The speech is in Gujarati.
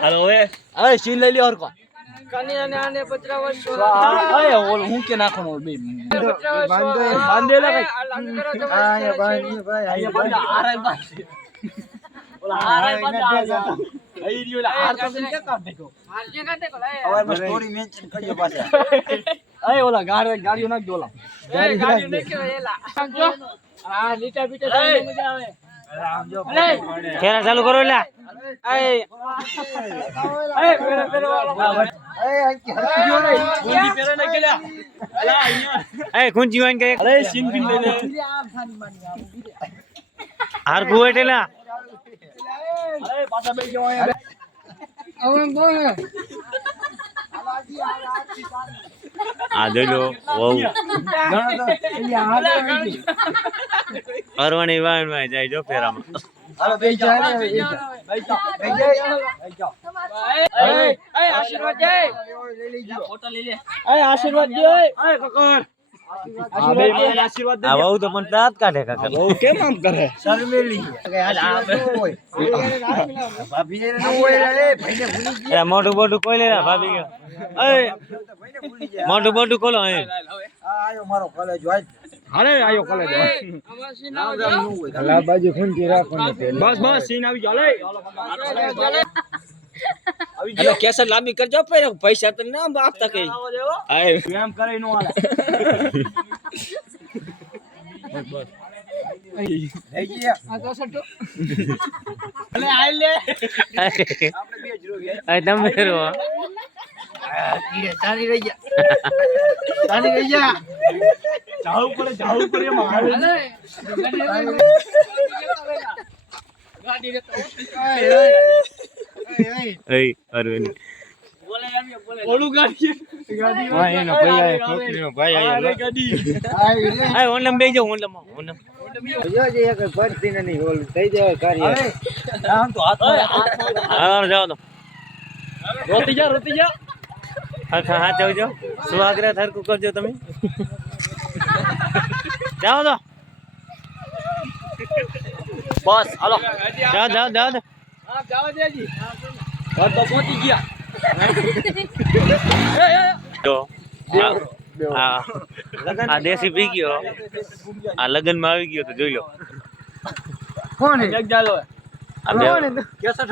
હાલો હવે હવે સીન લઈ લ્યો હરકો કન્યાને આને પતરાવસ અરે ઓલ હું કે નાખવાનો બે બાંધેલા કઈ આયા બાંધી ભાઈ આયા બાંધ આરાઈ બાંધ ઓલા આરાઈ બાંધ આઈ રહ્યો લા આર તો કે કામ દેખો હાલજે કાતે કોલા હવે બસ સ્ટોરી મેન્શન કર્યો પાછા અય ઓલા ગાડીઓ નાખ દો ઓલા ગાડી નાખ્યો એલા સમજો આ લીટા પીટા સાંજે મજા આવે ખેરા ચાલુ કરો લે કુંજી વાન કે અરે સીન પિન લે હાર ગુવેટેલા અરે પાછા બેસી જાવ અહીંયા હવે બોલ આ જોઈ લો વહુ અરવાણી વાણ માં જાય જો ફેરામાં હાલો બેસી જાવ બેસી જાવ આશીર્વાદ દે લઈ લેજો ફોટો લઈ લે આશીર્વાદ દે અય કકર આશીર્વાદ દે આ વહુ તો પણ દાંત કાઢે કાકા બહુ કેમ આમ કરે શર્મેલી ભાભી એને ન હોય રે ભાઈને ભૂલી ગયા એ મોટું બોટું કોઈ લે ભાભી કે એ ભાઈને ભૂલી ગયા મોટું બોટું ખોલો એ આ આયો મારો કોલેજ હોય અરે આયો કોલેજ અમાર બાજુ ખૂંટી રાખો બસ બસ સીન આવી ગયો લે અરે કેસર લાંબી કરજો પૈસા તો ના આપતા કઈ આય એમ કરે નો હાલે બસ લઈ ગયા આ તો સટો અલે આઈ લે આપણે બે જ રોગ્યા આ તમે રો ચાલી રહી ગયા જાવું પડે એમ આવે ગાડી રે એ અરવિંદ બોલે આવ્યો બોલે ઓલું ગાડી હા એનો ભાઈ આય છોકરીનો ભાઈ આય ગાડી આય ઓનમ બેજો ઓનમ જો જે એક પડતી નહીં ઓલ થઈ જાય કાર્ય આમ તો હાથ હા જાઓ તો રોતી જા હા હા જાઓ સુહાગરા થરકું કરજો તમે જાઓ તો બસ હાલો જાઓ હા જાવ દેજી ઘર તો પહોંચી ગયા જો આ દેશી પી ગયો આ લગન માં આવી ગયો તો જોઈ લો કોણ હે આ બે કેસર